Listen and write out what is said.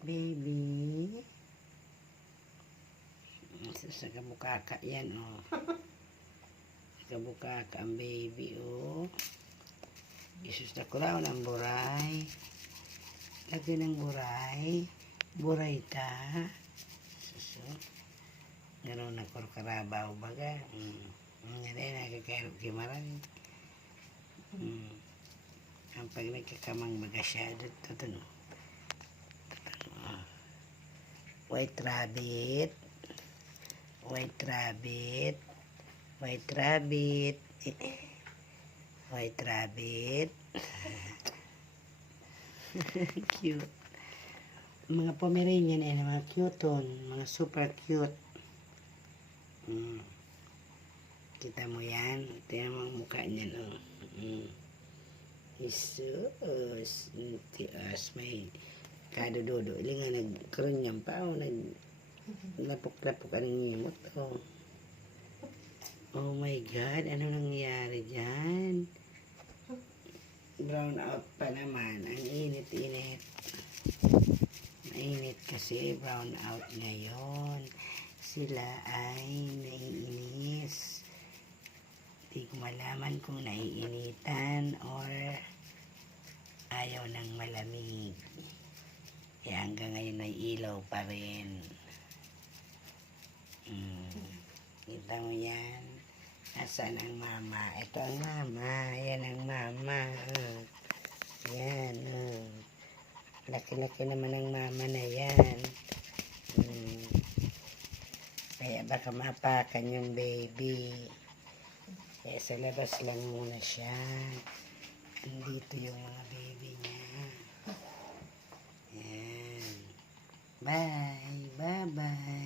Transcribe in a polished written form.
Baby. Sa kabukaka yan, oh. Kabukaka ang baby, oh. Isus na kulaw ng buray. Lagi ng buray. Buray ta. Suso. Gano'n na korkarabaw baga. Yan ay nagkakaroon kimaran. Ang pag nagkakamang baga siya, ito no. White rabbit. White rabbit. White rabbit. White rabbit. Cute. Mga Pomeranian ay mga cute on. Mga super cute. Kita mo yan. Tingnan mo ang mukha niya, no? Isus. Tias. May kadododo. Ili nga nagkaroon niyan pa. Naglapok-lapok anong ngimot. Oh my God. Ano nangyayari dyan? Brown out pa naman. Ang init-init. Mainit kasi brown out ngayon. Sila ay naiinis. Hindi ko malaman kung naiinitan or ayaw ng malamig. Kaya hanggang ngayon ay ilaw pa rin. Kita mo yan? Nasaan ang mama? Ito ang mama. Yan ang mama. Yan. Laki-laki naman ang mama na yan. Kaya baka mapakan yung baby. Kaya sa labas lang muna siya. Andito yung mga baby niya. Yan. Bye. Bye-bye.